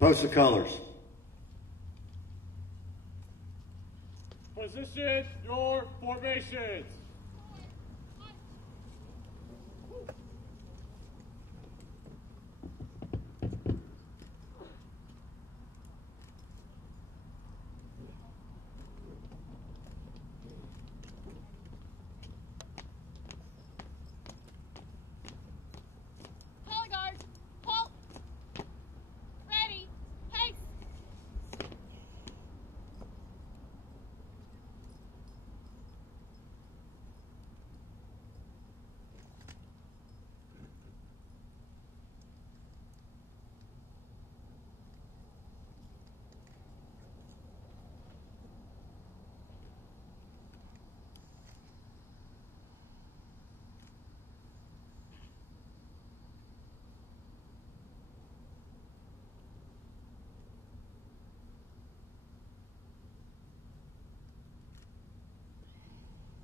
Post the colors. Position your formations.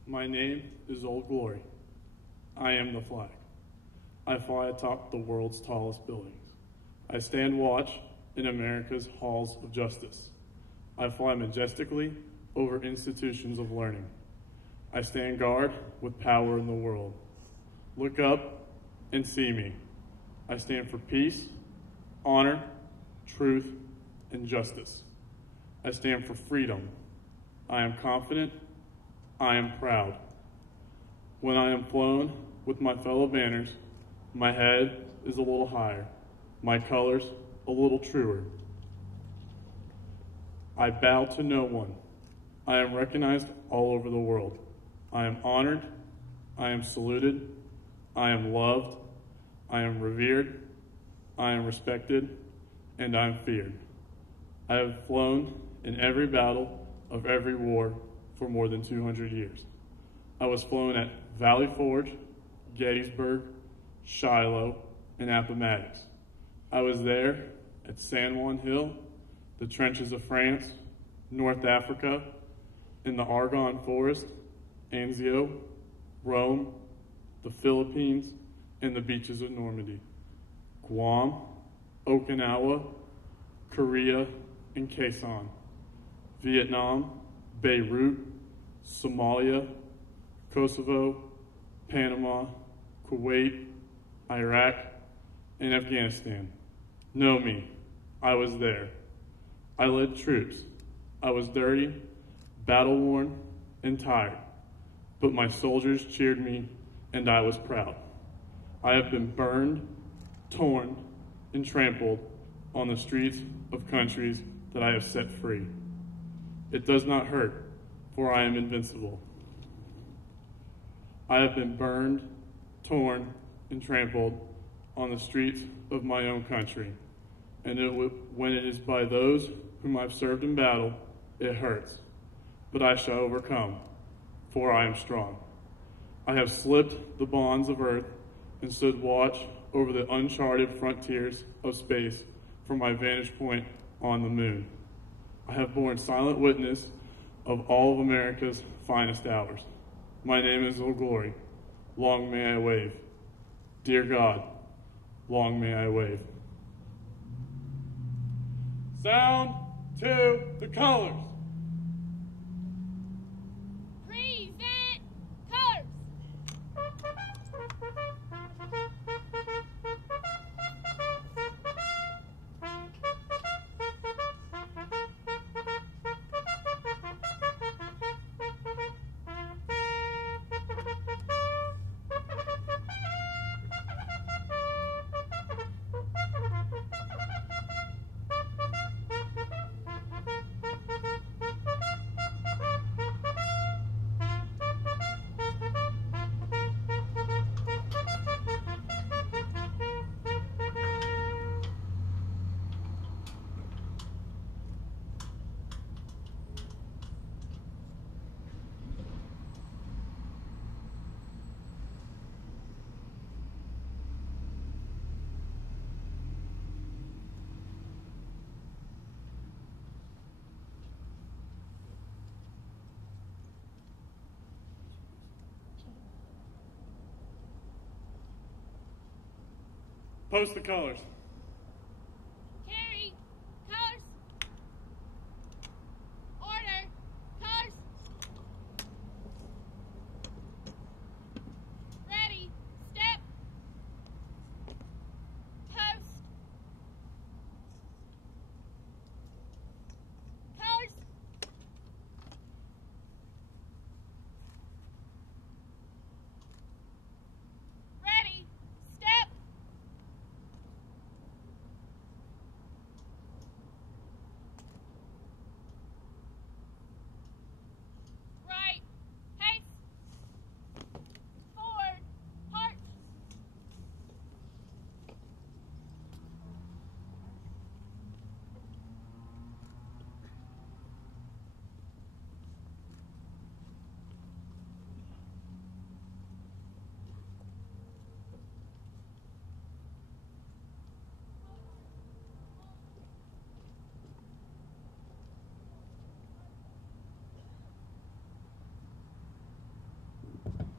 My name is Old Glory. I am the flag. I fly atop the world's tallest buildings. I stand watch in America's halls of justice. I fly majestically over institutions of learning. I stand guard with power in the world. Look up and see me. I stand for peace, honor, truth, and justice. I stand for freedom. I am confident. I am proud. When I am flown with my fellow banners, my head is a little higher, my colors a little truer. I bow to no one. I am recognized all over the world. I am honored. I am saluted. I am loved. I am revered. I am respected. And I am feared. I have flown in every battle of every war for more than 200 years. I was flown at Valley Forge, Gettysburg, Shiloh, and Appomattox. I was there at San Juan Hill, the trenches of France, North Africa, in the Argonne Forest, Anzio, Rome, the Philippines, and the beaches of Normandy, Guam, Okinawa, Korea, and Quezon, Vietnam, Beirut, Somalia, Kosovo, Panama, Kuwait, Iraq, and Afghanistan. Know me, I was there. I led troops. I was dirty, battle-worn, and tired, but my soldiers cheered me, and I was proud. I have been burned, torn, and trampled on the streets of countries that I have set free. It does not hurt, for I am invincible. I have been burned, torn, and trampled on the streets of my own country, and when it is by those whom I've served in battle, it hurts. But I shall overcome, for I am strong. I have slipped the bonds of earth and stood watch over the uncharted frontiers of space from my vantage point on the moon. I have borne silent witness of all of America's finest hours. My name is Old Glory. Long may I wave. Dear God, long may I wave. Sound to the colors. Present colors. Post the colors. Carrie,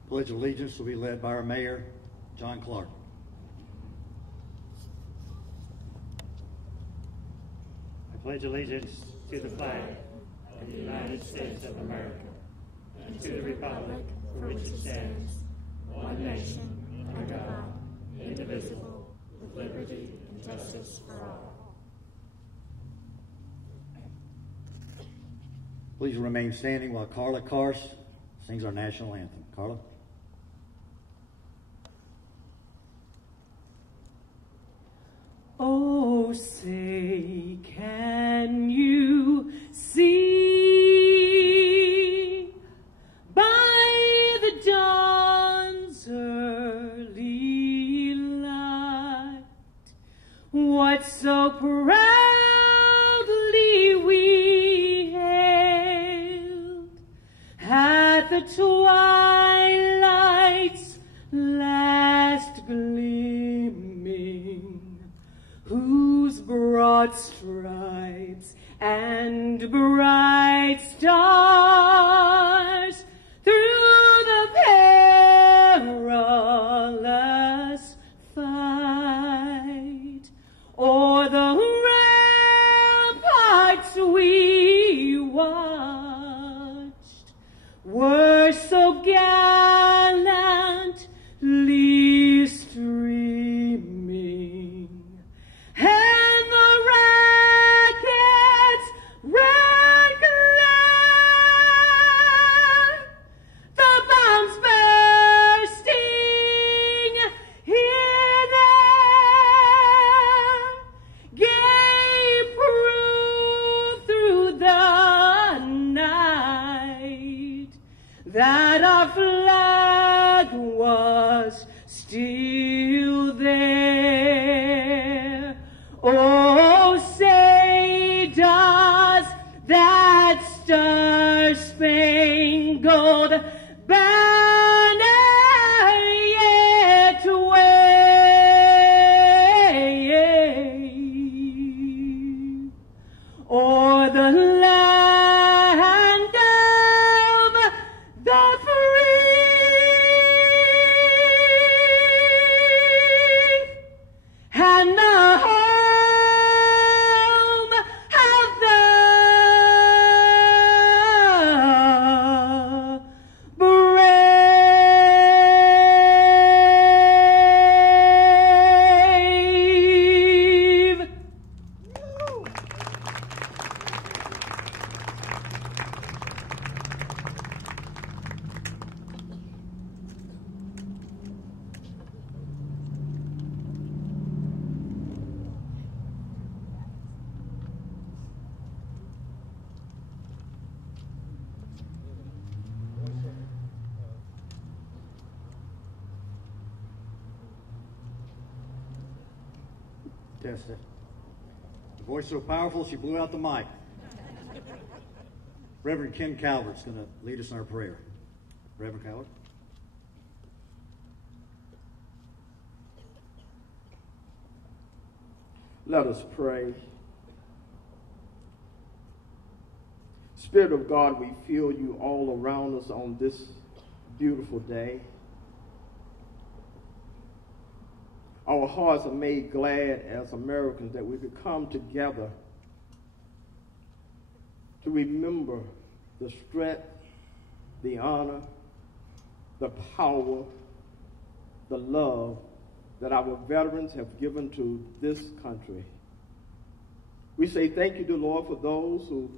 Pledge of Allegiance will be led by our Mayor, John Clark. I pledge allegiance to the flag of the United States of America and to the republic for which it stands, one nation, under God, indivisible, with liberty and justice for all. Please remain standing while Carla Kars sings our national anthem. Carla? Oh, say, can you see by the dawn's early light what so proudly we hailed at the twilight's last gleaming, whose broad stripes and bright stars through the perilous fight o'er the ramparts we watched were so gallantly streaming, and the rackets ran glare, the bombs bursting in air gave proof through the night that our flag was still there. Oh, say does that star-spangled banner yet wave o'er the land of the free and the home of the brave. Test it. The voice so powerful, she blew out the mic. Reverend Ken Calvert's going to lead us in our prayer. Reverend Calvert. Let us pray. Spirit of God, we feel you all around us on this beautiful day. Our hearts are made glad as Americans that we could come together to remember the strength, the honor, the power, the love that our veterans have given to this country. We say thank you to Lord for those who,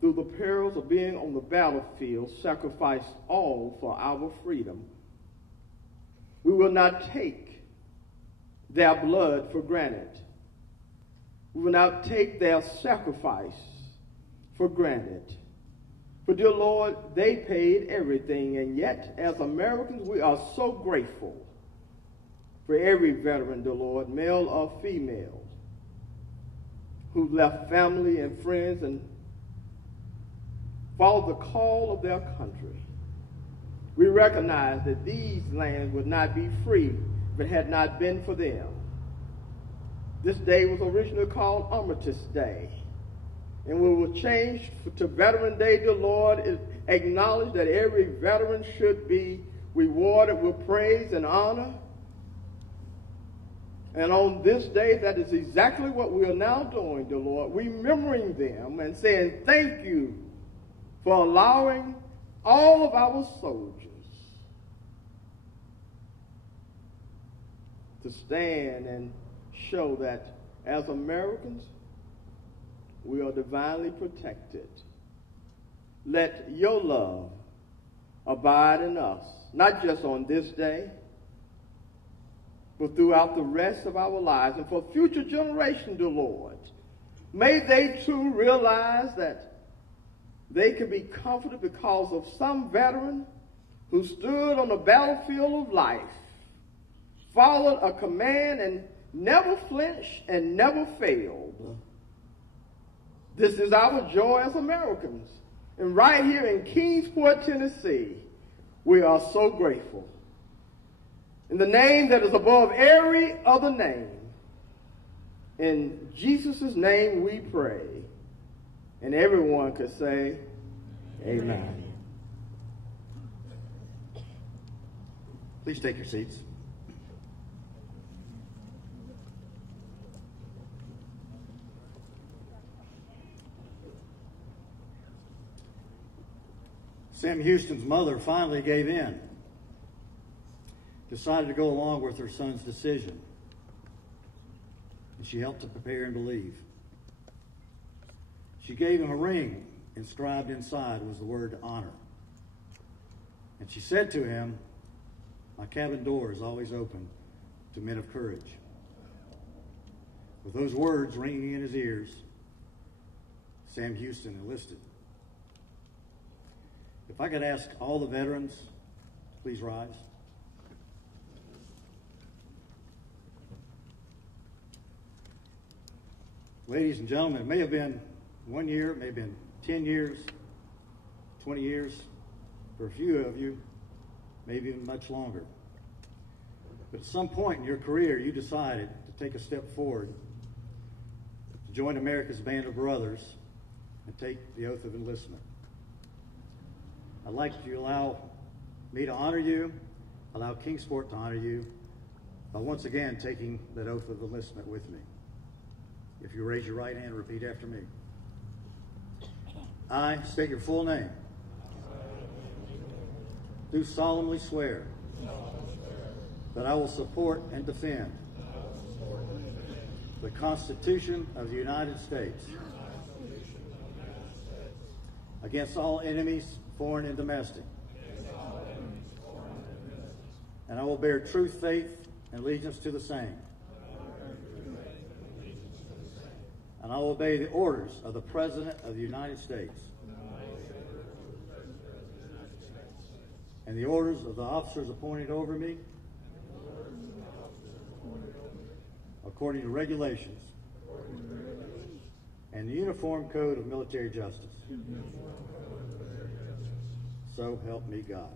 through the perils of being on the battlefield, sacrificed all for our freedom. We will not take their blood for granted. We will not take their sacrifice for granted. For dear Lord, they paid everything, and yet as Americans we are so grateful for every veteran, dear Lord, male or female, who left family and friends and followed the call of their country. We recognize that these lands would not be free if it had not been for them. This day was originally called Armistice Day, and we will change to Veteran Day, dear Lord, acknowledge that every veteran should be rewarded with praise and honor. And on this day, that is exactly what we are now doing, dear Lord, remembering them and saying thank you for allowing all of our soldiers to stand and show that as Americans, we are divinely protected. Let your love abide in us, not just on this day, but throughout the rest of our lives and for future generations, dear Lord. May they too realize that they can be comforted because of some veteran who stood on the battlefield of life, followed a command and never flinched and never failed. This is our joy as Americans. And right here in Kingsport, Tennessee, we are so grateful. In the name that is above every other name, in Jesus' name we pray. And everyone could say, amen. Please take your seats. Sam Houston's mother finally gave in, decided to go along with her son's decision, and she helped to prepare him to leave. She gave him a ring. Inscribed inside was the word honor. And she said to him, "My cabin door is always open to men of courage." With those words ringing in his ears, Sam Houston enlisted. If I could ask all the veterans to please rise. Ladies and gentlemen, it may have been 1 year, it may have been 10 years, 20 years, for a few of you, maybe even much longer. But at some point in your career, you decided to take a step forward, to join America's band of brothers, and take the oath of enlistment. I'd like to allow me to honor you, allow Kingsport to honor you, by once again taking that oath of enlistment with me. If you raise your right hand, repeat after me. I state your full name. Do solemnly swear that I will support and defend the Constitution of the United States against all enemies, foreign and domestic. And I will bear true faith and allegiance to the same. And I will obey the orders of the President of the United States and the orders of the officers appointed over me according to regulations and the Uniform Code of Military Justice. So help me God.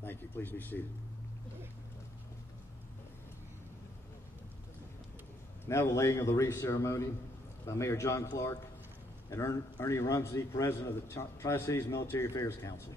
Thank you. Please be seated. Now the laying of the wreath ceremony by Mayor John Clark and Ernie Rumsey, President of the Tri-Cities Military Affairs Council.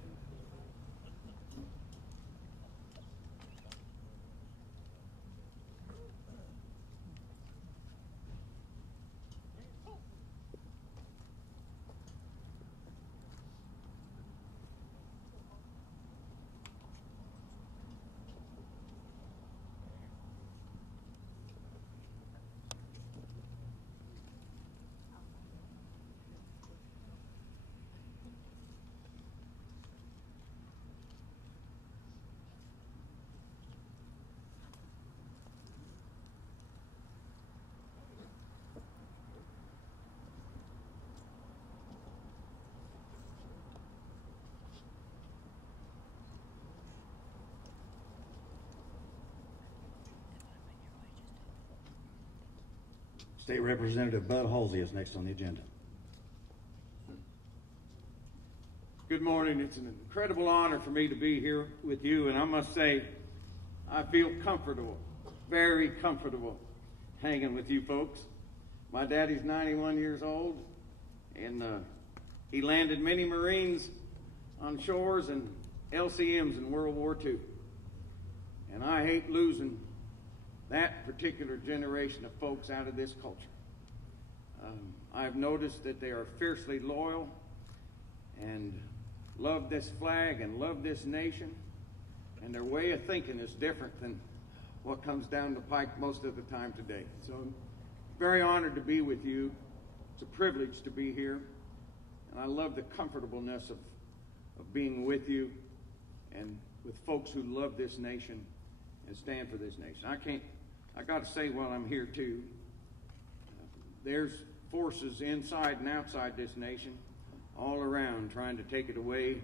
State Representative Bud Halsey is next on the agenda. Good morning. It's an incredible honor for me to be here with you, and I must say, I feel comfortable, very comfortable, hanging with you folks. My daddy's 91 years old, and He landed many Marines on shores and LCMs in World War II. And I hate losing that particular generation of folks out of this culture. I've noticed that they are fiercely loyal and love this flag and love this nation, and their way of thinking is different than what comes down the pike most of the time today. So I'm very honored to be with you. It's a privilege to be here, and I love the comfortableness of being with you and with folks who love this nation and stand for this nation. I got to say while I'm here too, there's forces inside and outside this nation all around trying to take it away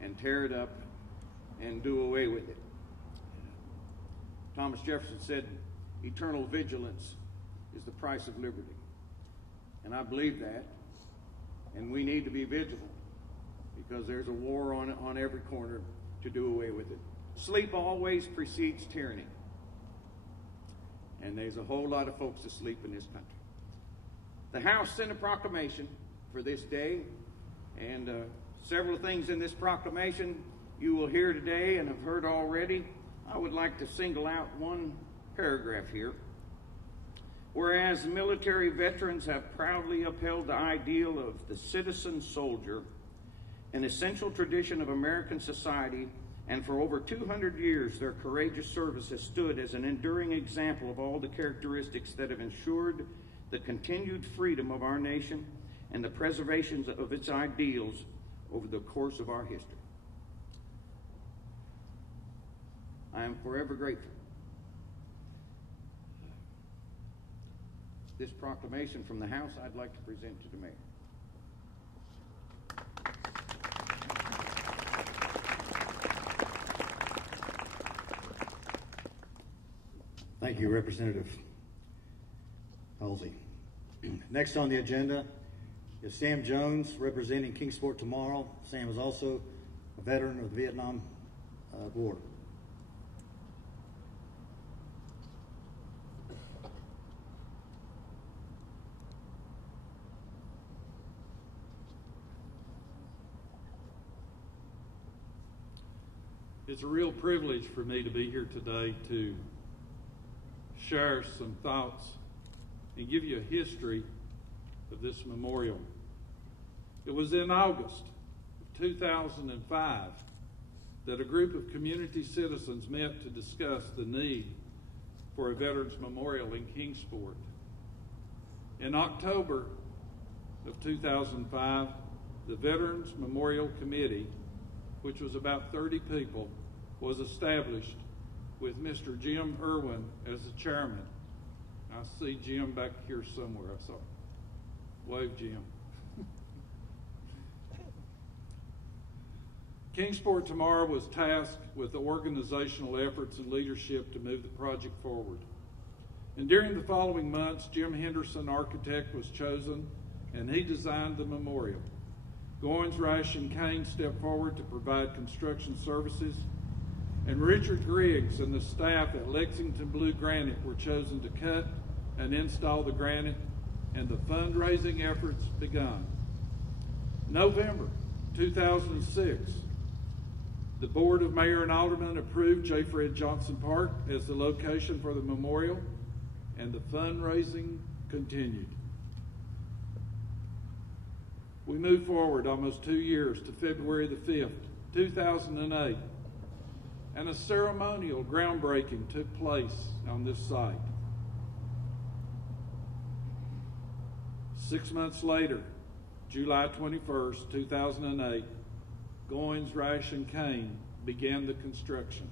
and tear it up and do away with it. Thomas Jefferson said, eternal vigilance is the price of liberty. And I believe that. And we need to be vigilant because there's a war on every corner to do away with it. Sleep always precedes tyranny. And there's a whole lot of folks asleep in this country. The House sent a proclamation for this day, and several things in this proclamation you will hear today and have heard already. I would like to single out one paragraph here. Whereas military veterans have proudly upheld the ideal of the citizen soldier, an essential tradition of American society, and for over 200 years their courageous service has stood as an enduring example of all the characteristics that have ensured the continued freedom of our nation and the preservation of its ideals over the course of our history. I am forever grateful. This proclamation from the House I'd like to present to the Mayor. Thank you, Representative Halsey. Next on the agenda is Sam Jones, representing Kingsport tomorrow. Sam is also a veteran of the Vietnam War. It's a real privilege for me to be here today to share some thoughts and give you a history of this memorial. It was in August of 2005 that a group of community citizens met to discuss the need for a Veterans Memorial in Kingsport. In October of 2005, the Veterans Memorial Committee, which was about 30 people, was established with Mr. Jim Irwin as the chairman. I see Jim back here somewhere. I saw him. Wave, Jim. Kingsport tomorrow was tasked with the organizational efforts and leadership to move the project forward. And during the following months, Jim Henderson, architect, was chosen, and he designed the memorial. Goins, Rash, and Kane stepped forward to provide construction services, and Richard Griggs and the staff at Lexington Blue Granite were chosen to cut and install the granite, and the fundraising efforts begun. November 2006, the Board of Mayor and Aldermen approved J. Fred Johnson Park as the location for the memorial, and the fundraising continued. We moved forward almost 2 years to February the 5th, 2008, and a ceremonial groundbreaking took place on this site. 6 months later, July 21st, 2008, Goins, Rash, and Kane began the construction.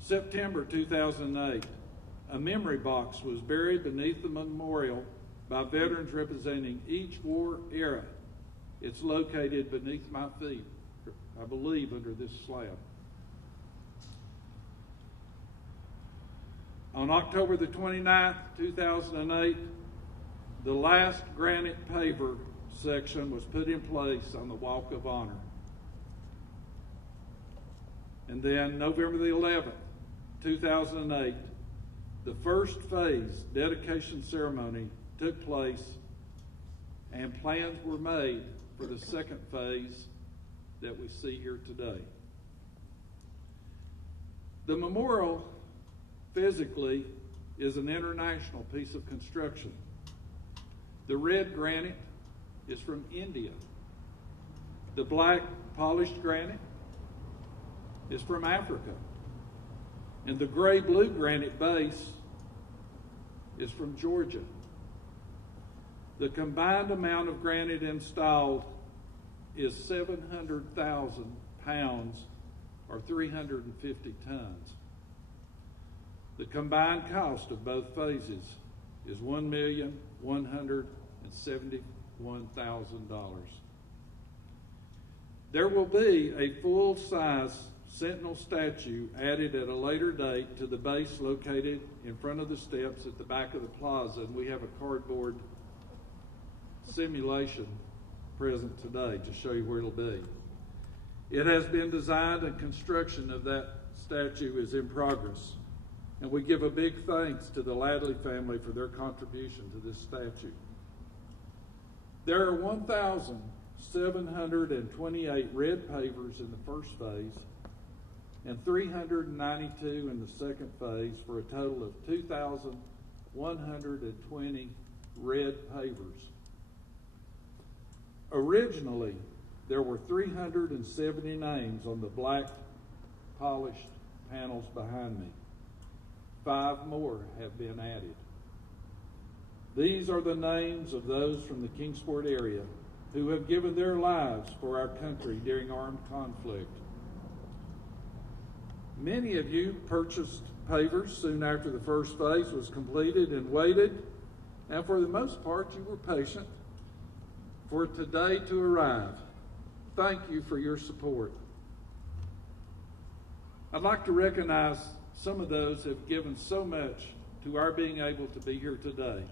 September 2008, a memory box was buried beneath the memorial by veterans representing each war era. It's located beneath my feet, I believe under this slab. On October the 29th, 2008, the last granite paver section was put in place on the Walk of Honor. And then November the 11th, 2008, the first phase dedication ceremony took place, and plans were made for the second phase that we see here today. The memorial physically is an international piece of construction. The red granite is from India. The black polished granite is from Africa. And the gray-blue granite base is from Georgia. The combined amount of granite installed is 700,000 pounds or 350 tons. The combined cost of both phases is $1,171,000. There will be a full-size Sentinel statue added at a later date to the base located in front of the steps at the back of the plaza, and we have a cardboard simulation present today to show you where it'll be. It has been designed and construction of that statue is in progress, and we give a big thanks to the Ladley family for their contribution to this statue. There are 1,728 red pavers in the first phase and 392 in the second phase for a total of 2,120 red pavers. Originally, there were 370 names on the black polished panels behind me. 5 more have been added. These are the names of those from the Kingsport area who have given their lives for our country during armed conflict. Many of you purchased pavers soon after the first phase was completed and waited, and for the most part you were patient for today to arrive. Thank you for your support. I'd like to recognize some of those who have given so much to our being able to be here today.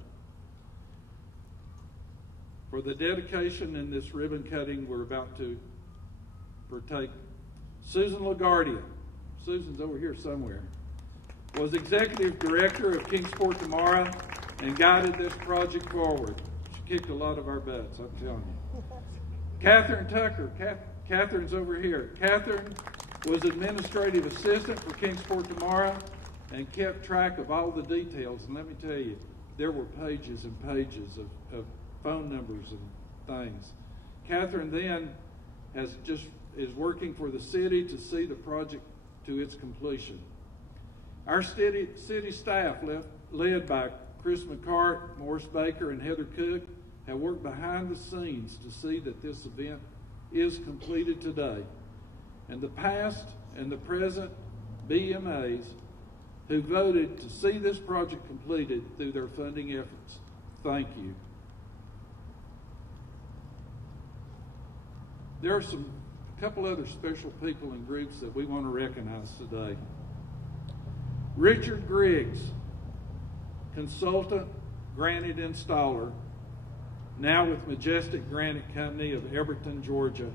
For the dedication in this ribbon cutting we're about to partake, Susan LaGuardia, Susan's over here somewhere, was executive director of Kingsport tomorrow and guided this project forward. She kicked a lot of our butts, I'm telling you. Catherine Tucker, Catherine's over here. Catherine was administrative assistant for Kingsport tomorrow and kept track of all the details. And let me tell you, there were pages and pages of phone numbers and things. Catherine then is working for the city to see the project to its completion. Our city staff, led by Chris McCart, Morris Baker, and Heather Cook, have worked behind the scenes to see that this event is completed today. And the past and the present BMAs who voted to see this project completed through their funding efforts, thank you. There are a couple other special people and groups that we want to recognize today. Richard Griggs, consultant granite installer, now with Majestic Granite Company of Everton, Georgia,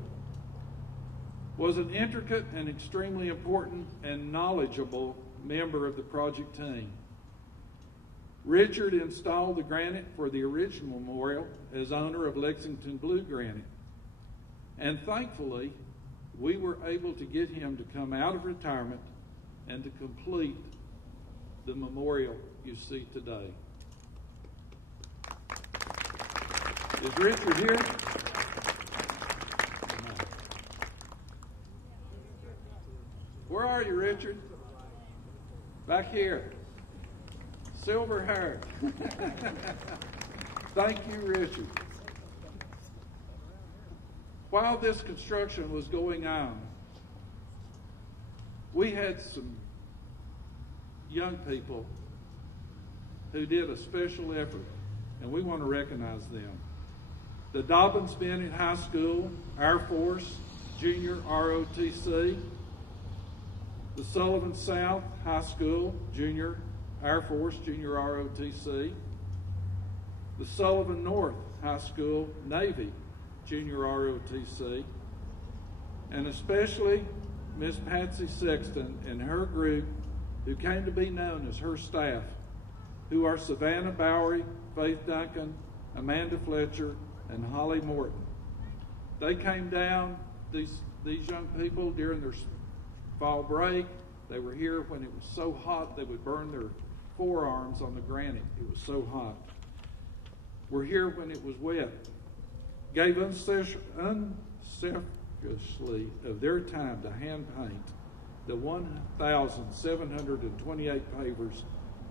was an intricate and extremely important and knowledgeable member of the project team. Richard installed the granite for the original memorial as owner of Lexington Blue Granite. And thankfully, we were able to get him to come out of retirement and to complete the memorial you see today. Is Richard here? Where are you, Richard? Back here. Silver hair. Thank you, Richard. While this construction was going on, we had some young people who did a special effort, and we want to recognize them. The Dobyns-Bennett High School Air Force Junior ROTC, the Sullivan South High School Junior Air Force Junior ROTC, the Sullivan North High School Navy Junior ROTC, and especially Miss Patsy Sexton and her group who came to be known as her staff, who are Savannah Bowery, Faith Duncan, Amanda Fletcher, and Holly Morton. They came down, these young people, during their fall break. They were here when it was so hot they would burn their forearms on the granite. It was so hot. Were here when it was wet. Gave unselfishly of their time to hand paint the 1,728 pavers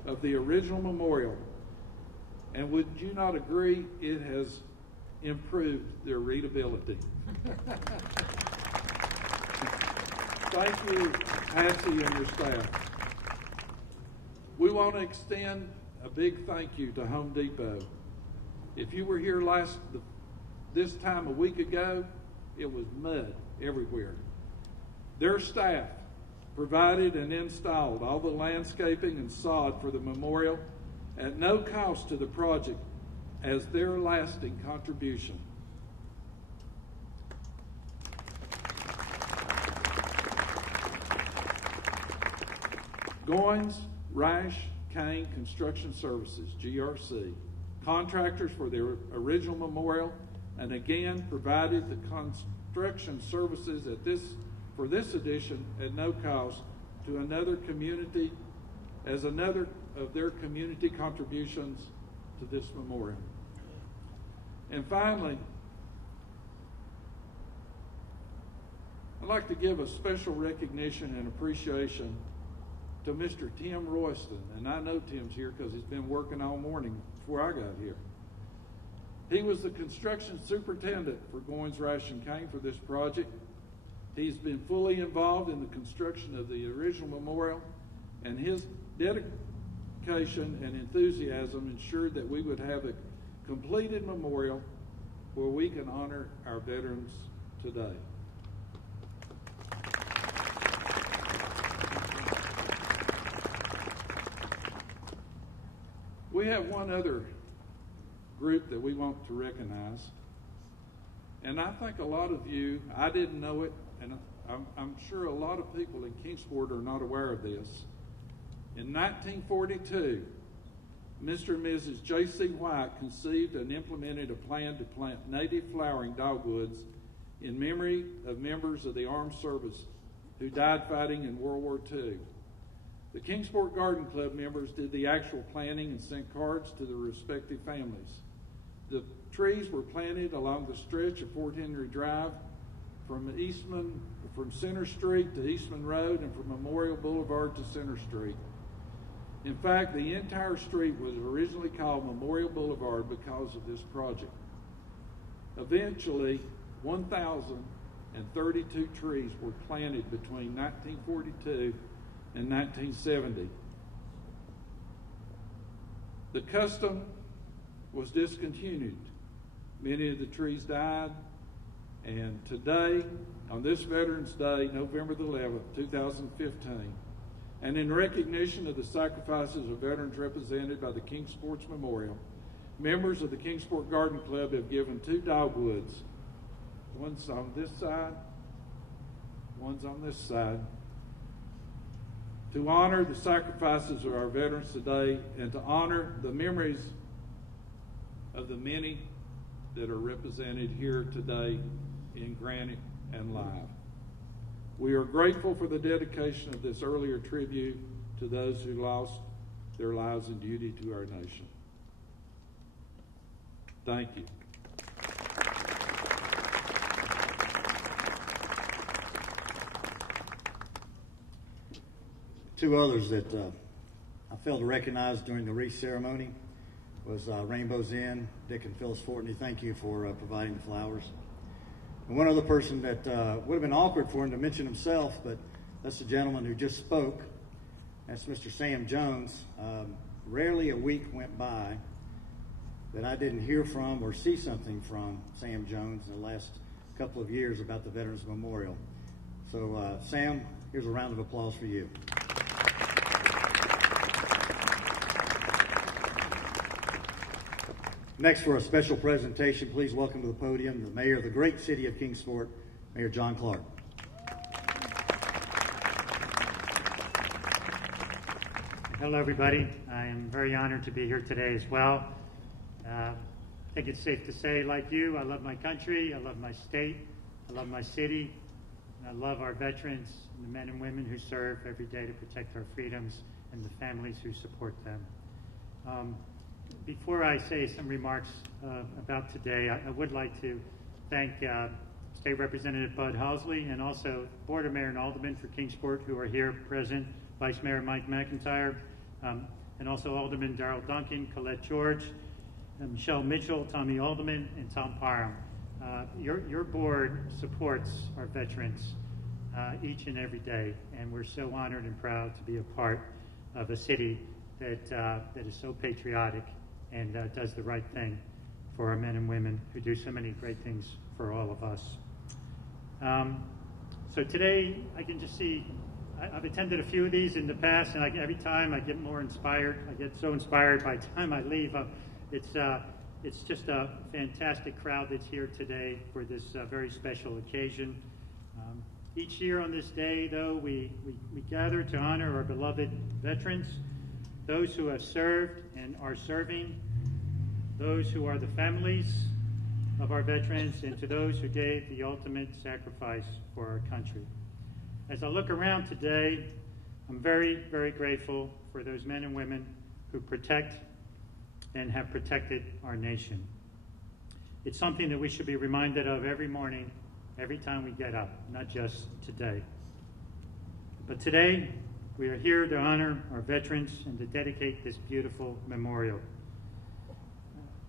of the original memorial. And would you not agree it has improved their readability? Thank you, Patsy and your staff. We want to extend a big thank you to Home Depot. If you were here this time a week ago, it was mud everywhere. Their staff provided and installed all the landscaping and sod for the memorial at no cost to the project as their lasting contribution. Goins, Rash, Kane Construction Services, GRC, contractors for the original memorial, and again provided the construction services for this edition at no cost to another community as another of their community contributions to this memorial. And finally, I'd like to give a special recognition and appreciation to Mr. Tim Royston. And I know Tim's here because he's been working all morning before I got here. He was the construction superintendent for Goins, Rash, and Kane for this project. He's been fully involved in the construction of the original memorial, and his dedication and enthusiasm ensured that we would have a completed memorial where we can honor our veterans today. We have one other group that we want to recognize, and I think a lot of you, I didn't know it, and I'm sure a lot of people in Kingsport are not aware of this. In 1942, Mr. and Mrs. J.C. White conceived and implemented a plan to plant native flowering dogwoods in memory of members of the armed service who died fighting in World War II. The Kingsport Garden Club members did the actual planting and sent cards to their respective families. The trees were planted along the stretch of Fort Henry Drive from Center Street to Eastman Road and from Memorial Boulevard to Center Street. In fact, the entire street was originally called Memorial Boulevard because of this project. Eventually, 1,032 trees were planted between 1942 and 1970. The custom was discontinued. Many of the trees died, and today, on this Veterans Day, November the 11th, 2015, and in recognition of the sacrifices of veterans represented by the Kingsport's Memorial, members of the Kingsport Garden Club have given 2 dogwoods. One's on this side, one's on this side, to honor the sacrifices of our veterans today and to honor the memories of the many that are represented here today in granite and live. We are grateful for the dedication of this earlier tribute to those who lost their lives in duty to our nation. Thank you. Two others that I failed to recognize during the wreath ceremony was Rainbow's Inn, Dick and Phyllis Fortney. Thank you for providing the flowers. And one other person that would have been awkward for him to mention himself, but that's the gentleman who just spoke. That's Mr. Sam Jones. Rarely a week went by that I didn't hear from or see something from Sam Jones in the last couple of years about the Veterans Memorial. So Sam, here's a round of applause for you. Next, for a special presentation, please welcome to the podium the mayor of the great city of Kingsport, Mayor John Clark. Hello, everybody. I am very honored to be here today as well. I think it's safe to say, like you, I love my country, I love my state, I love my city, and I love our veterans and the men and women who serve every day to protect our freedoms and the families who support them. Before I say some remarks about today, I would like to thank State Representative Bud Housley and also Board of Mayor and Aldermen for Kingsport who are here present, Vice Mayor Mike McIntyre, and also Alderman Darrell Duncan, Colette George, Michelle Mitchell, Tommy Alderman, and Tom Parham. Your board supports our veterans each and every day, and we're so honored and proud to be a part of a city that is so patriotic and does the right thing for our men and women who do so many great things for all of us. So today, I can just see, I've attended a few of these in the past, and every time I get more inspired. I get so inspired by the time I leave. It's just a fantastic crowd that's here today for this very special occasion. Each year on this day, though, we gather to honor our beloved veterans, those who have served and are serving, those who are the families of our veterans, and to those who gave the ultimate sacrifice for our country. As I look around today, I'm very, very grateful for those men and women who protect and have protected our nation. It's something that we should be reminded of every morning, every time we get up, not just today. But today, we are here to honor our veterans and to dedicate this beautiful memorial.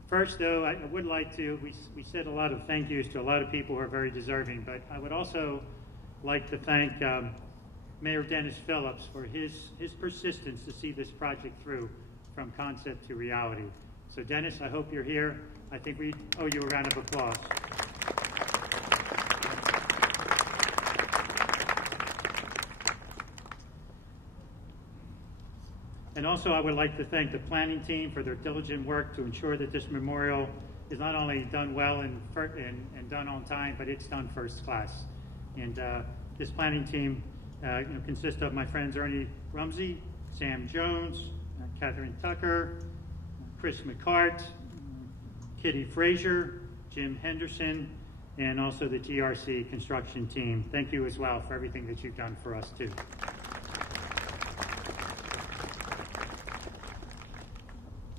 First, though, I would like to, we said a lot of thank yous to a lot of people who are very deserving, but I would also like to thank Mayor Dennis Phillips for his persistence to see this project through from concept to reality. So Dennis, I hope you're here. I think we owe you a round of applause. And also I would like to thank the planning team for their diligent work to ensure that this memorial is not only done well and done on time, but it's done first class. And this planning team consists of my friends Ernie Rumsey, Sam Jones, Catherine Tucker, Chris McCart, Kitty Frazier, Jim Henderson, and also the GRC construction team. Thank you as well for everything that you've done for us too.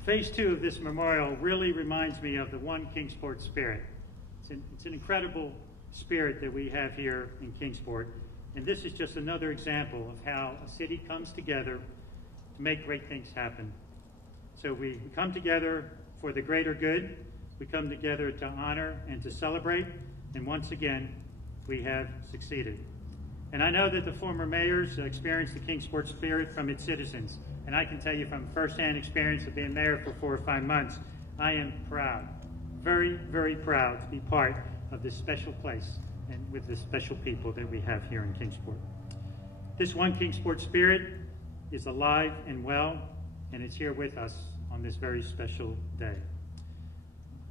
Phase 2 of this memorial really reminds me of the OneKingsport spirit. It's an incredible spirit that we have here in Kingsport, and this is just another example of how a city comes together to make great things happen. So we come together for the greater good, we come together to honor and to celebrate, and once again, we have succeeded. And I know that the former mayors experienced the Kingsport spirit from its citizens, and I can tell you from firsthand experience of being mayor for 4 or 5 months, I am proud, very, very proud to be part of this special place and with the special people that we have here in Kingsport. This OneKingsport spirit is alive and well, and it's here with us on this very special day.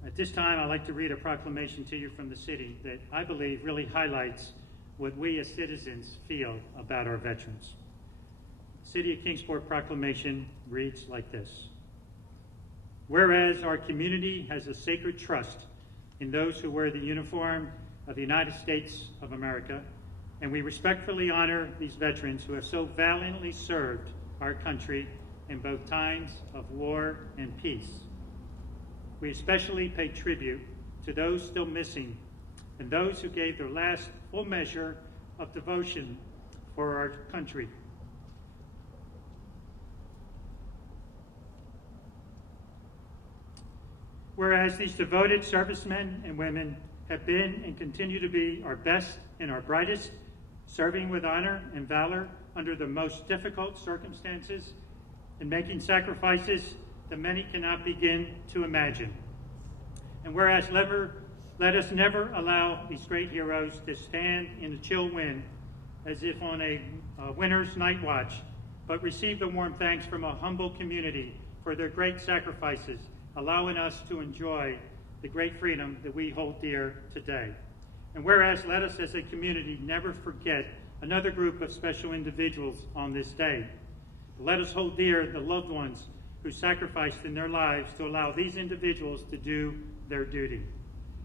At this time, I'd like to read a proclamation to you from the city that I believe really highlights what we as citizens feel about our veterans. The City of Kingsport proclamation reads like this. Whereas our community has a sacred trust in those who wear the uniform of the United States of America, and we respectfully honor these veterans who have so valiantly served our country in both times of war and peace. We especially pay tribute to those still missing and those who gave their last full measure of devotion for our country. Whereas these devoted servicemen and women have been and continue to be our best and our brightest, serving with honor and valor under the most difficult circumstances and making sacrifices that many cannot begin to imagine. And whereas let us never allow these great heroes to stand in the chill wind as if on a winter's night watch, but receive the warm thanks from a humble community for their great sacrifices, allowing us to enjoy the great freedom that we hold dear today. And whereas let us as a community never forget another group of special individuals on this day. Let us hold dear the loved ones who sacrificed in their lives to allow these individuals to do their duty.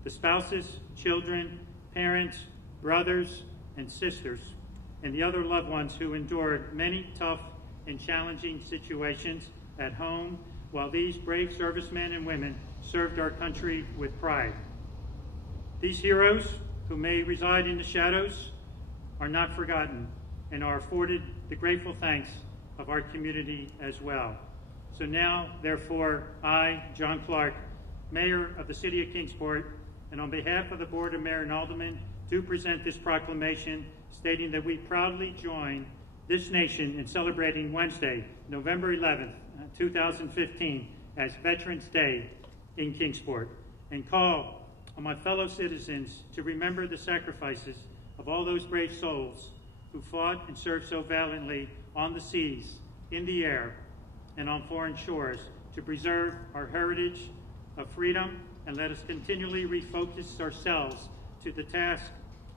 The spouses, children, parents, brothers, and sisters, and the other loved ones who endured many tough and challenging situations at home while these brave servicemen and women served our country with pride. These heroes, who may reside in the shadows, are not forgotten and are afforded the grateful thanks of our community as well. So now, therefore, I, John Clark, Mayor of the City of Kingsport, and on behalf of the Board of Mayor and Aldermen, do present this proclamation stating that we proudly join this nation in celebrating Wednesday, November 11th, 2015, as Veterans Day in Kingsport, and call on my fellow citizens to remember the sacrifices of all those brave souls who fought and served so valiantly on the seas, in the air, and on foreign shores to preserve our heritage of freedom, and let us continually refocus ourselves to the task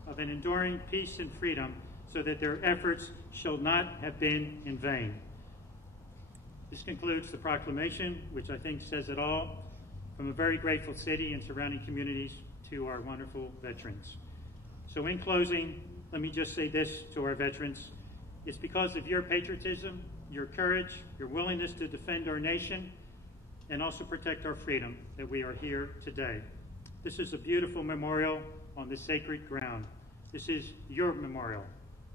of an enduring peace and freedom so that their efforts shall not have been in vain. This concludes the proclamation, which I think says it all, from a very grateful city and surrounding communities to our wonderful veterans. So in closing, let me just say this to our veterans. It's because of your patriotism, your courage, your willingness to defend our nation, and also protect our freedom that we are here today. This is a beautiful memorial on this sacred ground. This is your memorial.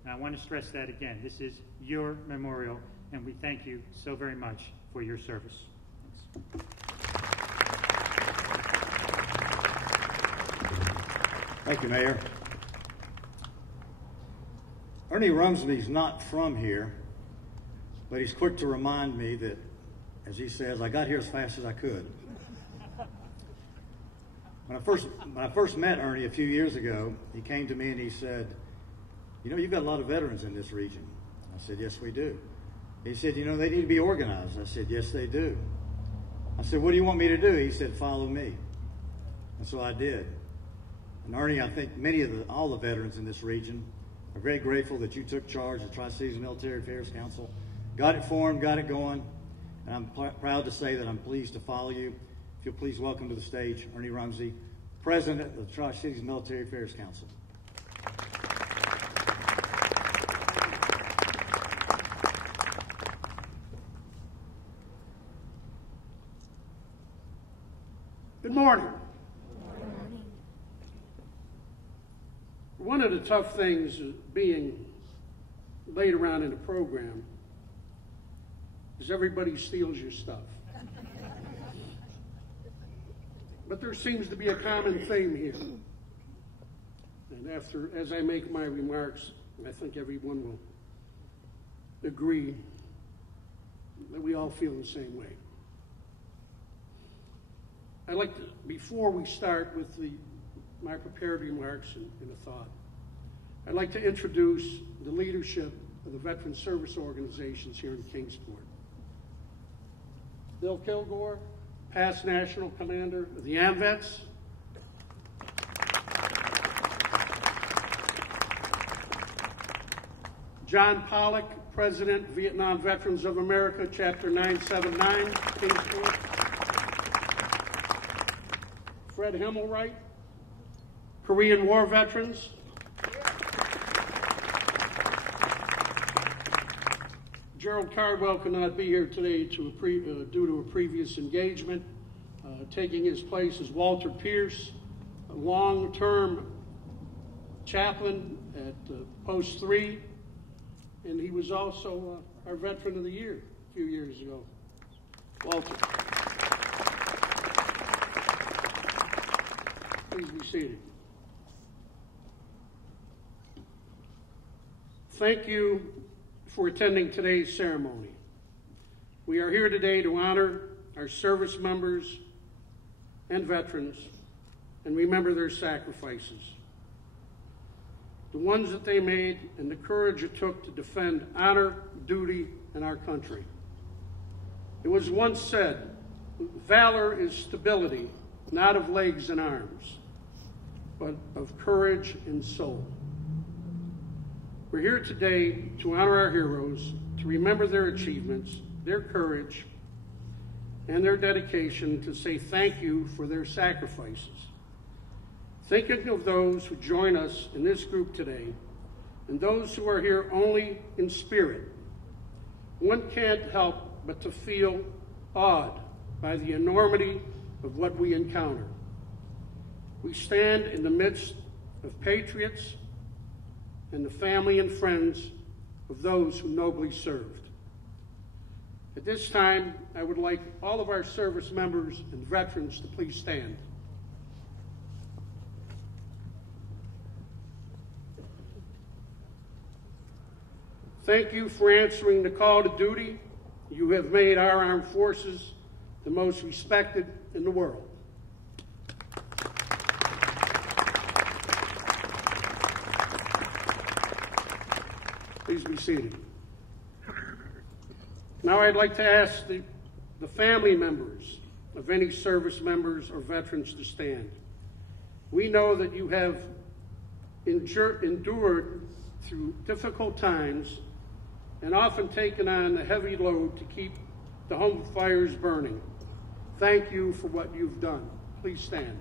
And I want to stress that again. This is your memorial, and we thank you so very much for your service. Thanks. Thank you, Mayor. Ernie Rumsby's not from here, but he's quick to remind me that, as he says, I got here as fast as I could. When I first met Ernie a few years ago, he came to me and he said, "You know, you've got a lot of veterans in this region." I said, "Yes, we do." He said, "You know, they need to be organized." I said, "Yes, they do." I said, "What do you want me to do?" He said, "Follow me." And so I did. And Ernie, I think all the veterans in this region are very grateful that you took charge of the Tri-Cities Military Affairs Council, got it formed, got it going, and I'm proud to say that I'm pleased to follow you. If you'll please welcome to the stage Ernie Rumsby, President of the Tri-Cities Military Affairs Council. Good morning. One of the tough things being late around in the program is everybody steals your stuff. But there seems to be a common theme here. And as I make my remarks, I think everyone will agree that we all feel the same way. I'd like to, before we start with my prepared remarks and a thought, I'd like to introduce the leadership of the veteran service organizations here in Kingsport. Bill Kilgore, past National Commander of the AMVETS. John Pollock, President, Vietnam Veterans of America, Chapter 979, Kingsport. Fred Himmelwright, Korean War Veterans. Gerald Cardwell could not be here today due to a previous engagement. Taking his place is Walter Pierce, a long-term chaplain at Post 3, and he was also our Veteran of the Year a few years ago. Walter. Please be seated. Thank you for attending today's ceremony. We are here today to honor our service members and veterans and remember their sacrifices, the ones that they made and the courage it took to defend honor, duty, and our country. It was once said, valor is stability, not of legs and arms, but of courage and soul. We're here today to honor our heroes, to remember their achievements, their courage, and their dedication to say thank you for their sacrifices. Thinking of those who join us in this group today, and those who are here only in spirit, one can't help but to feel awed by the enormity of what we encounter. We stand in the midst of patriots and the family and friends of those who nobly served. At this time, I would like all of our service members and veterans to please stand. Thank you for answering the call to duty. You have made our armed forces the most respected in the world. Please be seated. Now I'd like to ask the family members of any service members or veterans to stand. We know that you have endured through difficult times and often taken on a heavy load to keep the home fires burning. Thank you for what you've done. Please stand.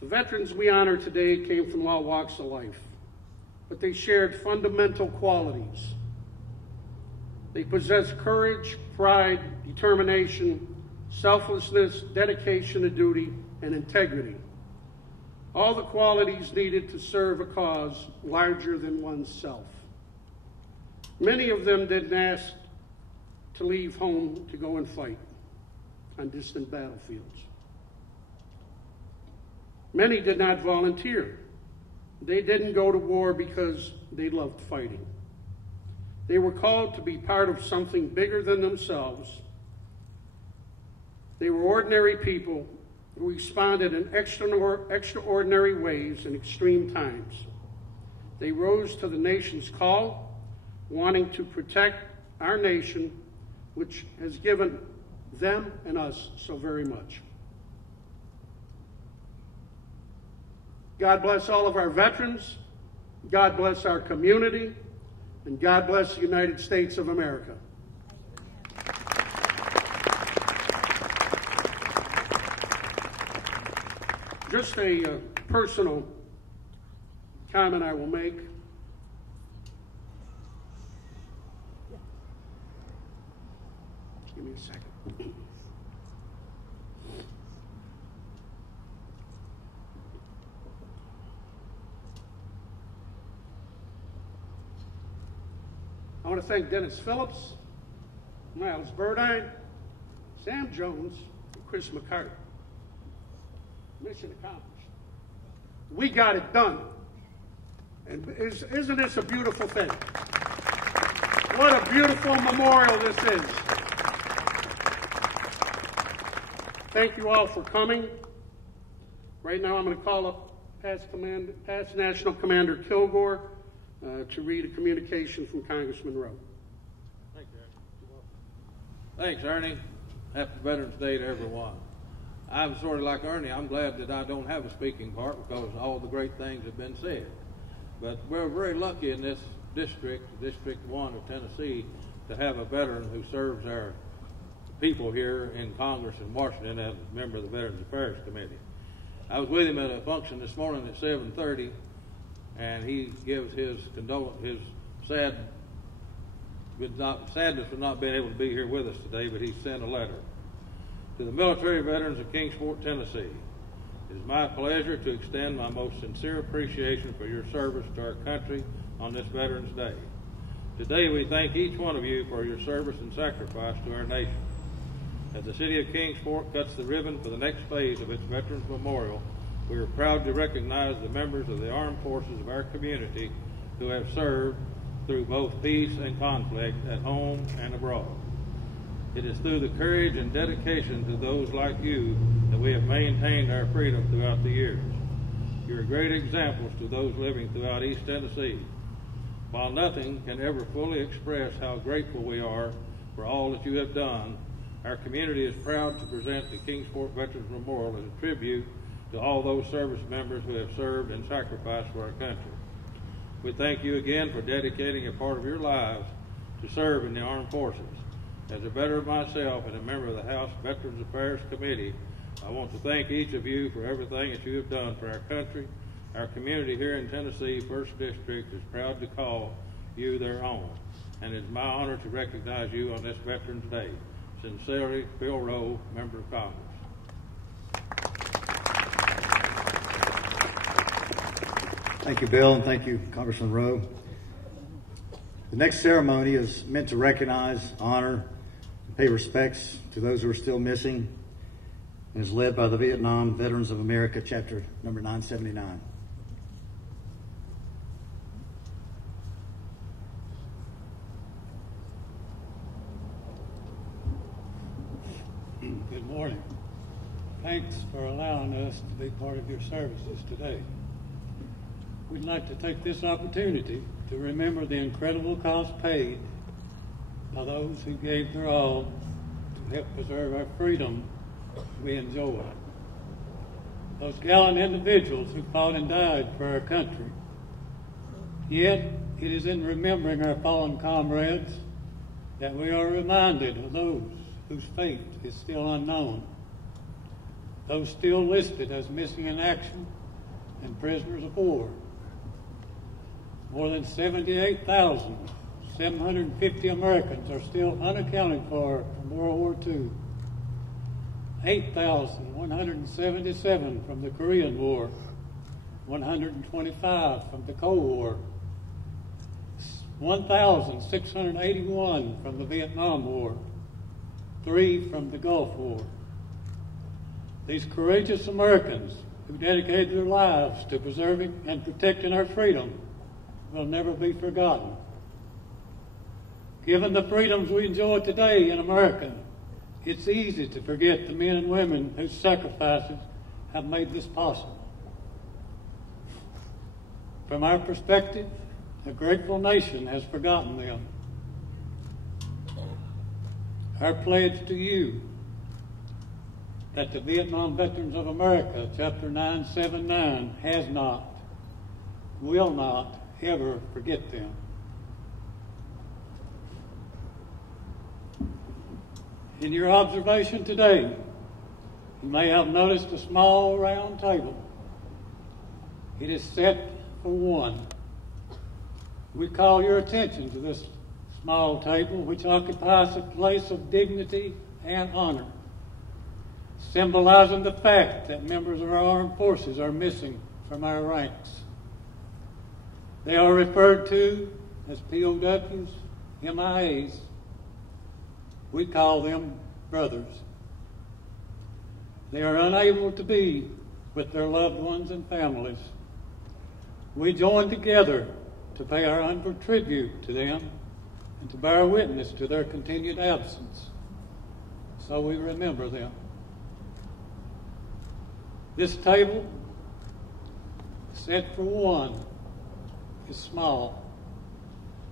The veterans we honor today came from all walks of life, but they shared fundamental qualities. They possess courage, pride, determination, selflessness, dedication to duty, and integrity. All the qualities needed to serve a cause larger than oneself. Many of them didn't ask to leave home to go and fight on distant battlefields. Many did not volunteer. They didn't go to war because they loved fighting. They were called to be part of something bigger than themselves. They were ordinary people who responded in extraordinary ways in extreme times. They rose to the nation's call, wanting to protect our nation, which has given them and us so very much. God bless all of our veterans. God bless our community. And God bless the United States of America. Just a personal comment I will make. Give me a second. I want to thank Dennis Phillips, Miles Burdine, Sam Jones, and Chris McCarty. Mission accomplished. We got it done. And isn't this a beautiful thing? What a beautiful memorial this is. Thank you all for coming. Right now I'm going to call up past National Commander Kilgore to read a communication from Congressman Rowe. Thank you, Ernie. Thanks, Ernie. Happy Veterans Day to everyone. I'm sort of like Ernie. I'm glad that I don't have a speaking part because all the great things have been said. But we're very lucky in this district, District 1 of Tennessee, to have a veteran who serves our people here in Congress in Washington as a member of the Veterans Affairs Committee. I was with him at a function this morning at 7:30, and he gives his sadness for not being able to be here with us today, but he sent a letter. To the military veterans of Kingsport, Tennessee, it is my pleasure to extend my most sincere appreciation for your service to our country on this Veterans Day. Today we thank each one of you for your service and sacrifice to our nation. As the city of Kingsport cuts the ribbon for the next phase of its Veterans Memorial, we are proud to recognize the members of the armed forces of our community who have served through both peace and conflict at home and abroad. It is through the courage and dedication to those like you that we have maintained our freedom throughout the years. You are great examples to those living throughout East Tennessee. While nothing can ever fully express how grateful we are for all that you have done, our community is proud to present the Kingsport Veterans Memorial as a tribute to all those service members who have served and sacrificed for our country. We thank you again for dedicating a part of your lives to serve in the armed forces. As a veteran myself and a member of the House Veterans Affairs Committee, I want to thank each of you for everything that you have done for our country. Our community here in Tennessee, 1st District, is proud to call you their own, and it is my honor to recognize you on this Veterans Day. Sincerely, Phil Rowe, Member of Congress. Thank you, Bill, and thank you, Congressman Rowe. The next ceremony is meant to recognize, honor, and pay respects to those who are still missing, and is led by the Vietnam Veterans of America, Chapter number 979. Good morning. Thanks for allowing us to be part of your services today. We'd like to take this opportunity to remember the incredible cost paid by those who gave their all to help preserve our freedom we enjoy. Those gallant individuals who fought and died for our country. Yet, it is in remembering our fallen comrades that we are reminded of those whose fate is still unknown, those still listed as missing in action and prisoners of war. More than 78,750 Americans are still unaccounted for from World War II. 8,177 from the Korean War, 125 from the Cold War, 1,681 from the Vietnam War, 3 from the Gulf War. These courageous Americans who dedicated their lives to preserving and protecting our freedom will never be forgotten. Given the freedoms we enjoy today in America, it's easy to forget the men and women whose sacrifices have made this possible. From our perspective, a grateful nation has forgotten them. Our pledge to you that the Vietnam Veterans of America, Chapter 979, has not, will not ever forget them. In your observation today, you may have noticed a small round table. It is set for one. We call your attention to this small table, which occupies a place of dignity and honor, symbolizing the fact that members of our armed forces are missing from our ranks. They are referred to as POWs, MIAs. We call them brothers. They are unable to be with their loved ones and families. We join together to pay our humble tribute to them and to bear witness to their continued absence, so we remember them. This table, set for one, is small,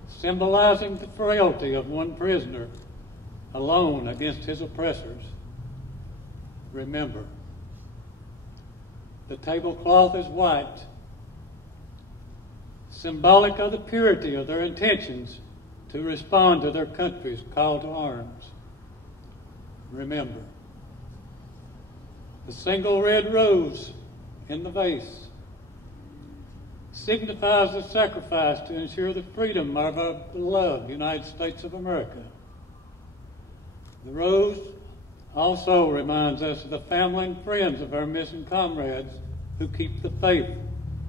symbolizing the frailty of one prisoner alone against his oppressors. Remember, the tablecloth is white, symbolic of the purity of their intentions to respond to their country's call to arms. Remember, the single red rose in the vase signifies the sacrifice to ensure the freedom of our beloved United States of America. The rose also reminds us of the family and friends of our missing comrades who keep the faith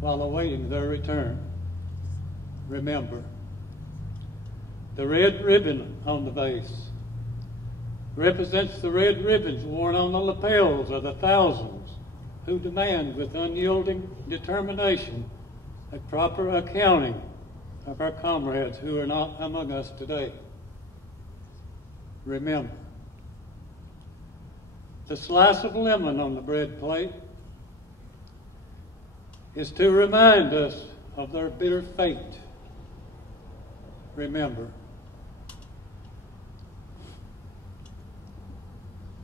while awaiting their return. Remember, the red ribbon on the vase represents the red ribbons worn on the lapels of the thousands who demand with unyielding determination a proper accounting of our comrades who are not among us today. Remember, the slice of lemon on the bread plate is to remind us of their bitter fate. Remember,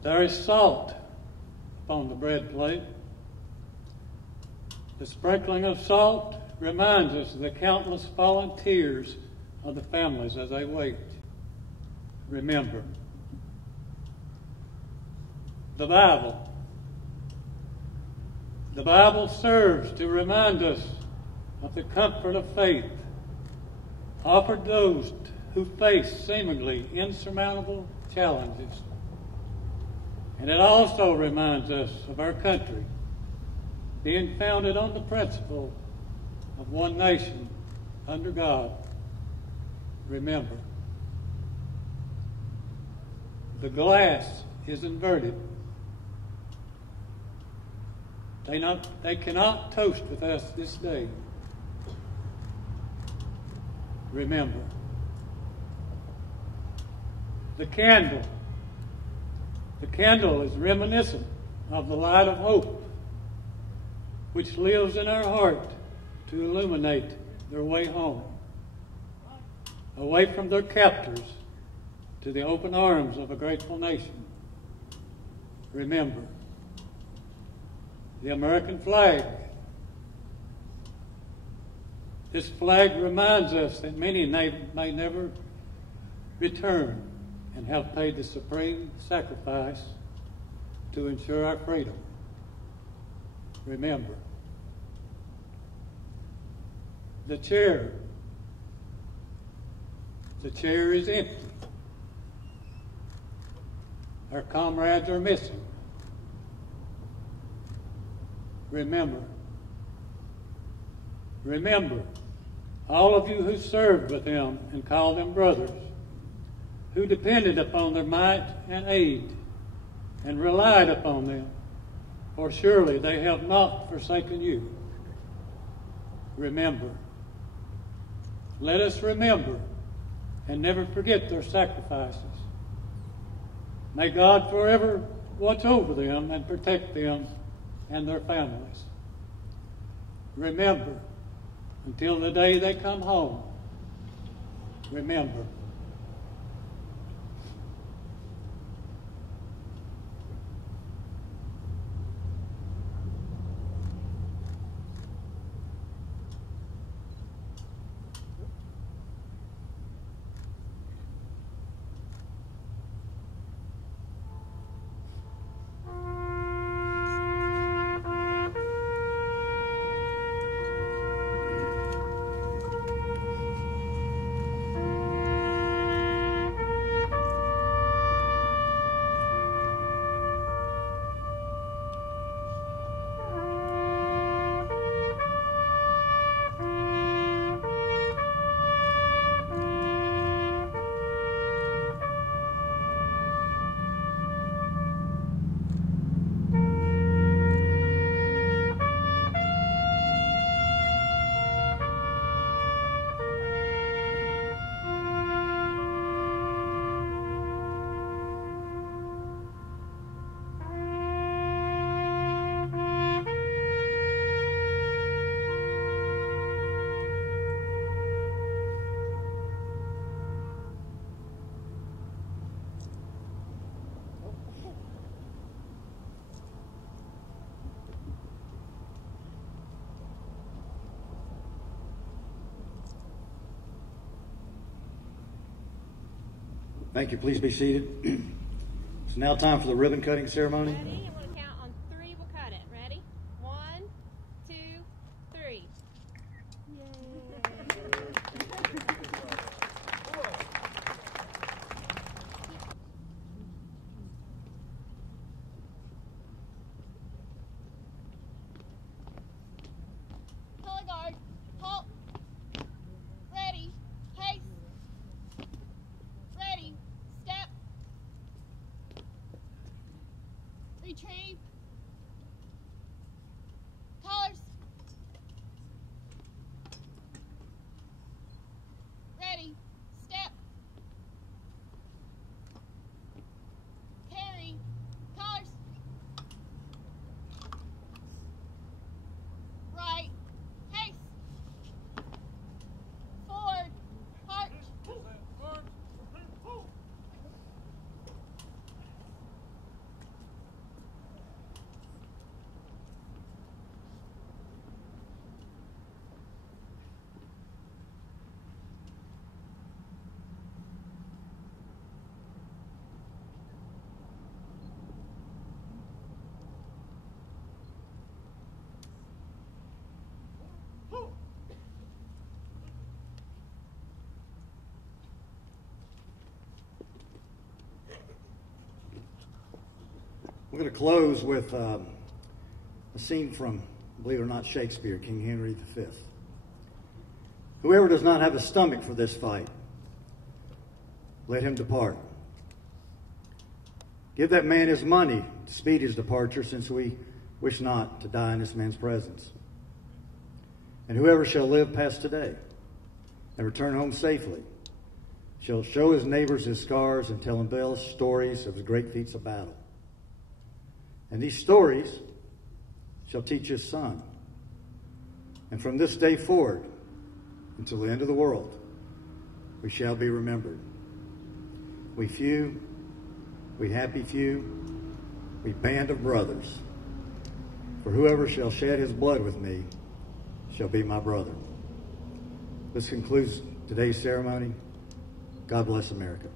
there is salt upon the bread plate The sprinkling of salt reminds us of the countless fallen tears of the families as they wait. Remember. The Bible. The Bible serves to remind us of the comfort of faith offered those who face seemingly insurmountable challenges. And it also reminds us of our country being founded on the principle of one nation under God. Remember, the glass is inverted. They cannot toast with us this day. Remember, the candle is reminiscent of the light of hope, which lives in our heart to illuminate their way home, away from their captors to the open arms of a grateful nation. Remember, the American flag. This flag reminds us that many may never return and have paid the supreme sacrifice to ensure our freedom. Remember, the chair is empty. Our comrades are missing. Remember, all of you who served with them and called them brothers, who depended upon their might and aid and relied upon them, for surely they have not forsaken you. Remember. Let us remember and never forget their sacrifices. May God forever watch over them and protect them and their families. Remember, until the day they come home, remember. Thank you. Please be seated. It's now time for the ribbon cutting ceremony. Ready? I'm going to count on three. We'll cut it. Ready? 1, 2, 3. Color guard. Halt. Ready. Pace. Ready. Step. Retrieve. Colors. Ready. Step. Carry. Colors. Right. Pace. Forward. March. going to close with a scene from, believe it or not, Shakespeare, King Henry V. Whoever does not have a stomach for this fight, let him depart. Give that man his money to speed his departure, since we wish not to die in this man's presence. And whoever shall live past today and return home safely shall show his neighbors his scars and tell embellished stories of his great feats of battle. And these stories shall teach his son. And from this day forward, until the end of the world, we shall be remembered. We few, we happy few, we band of brothers. For whoever shall shed his blood with me shall be my brother. This concludes today's ceremony. God bless America.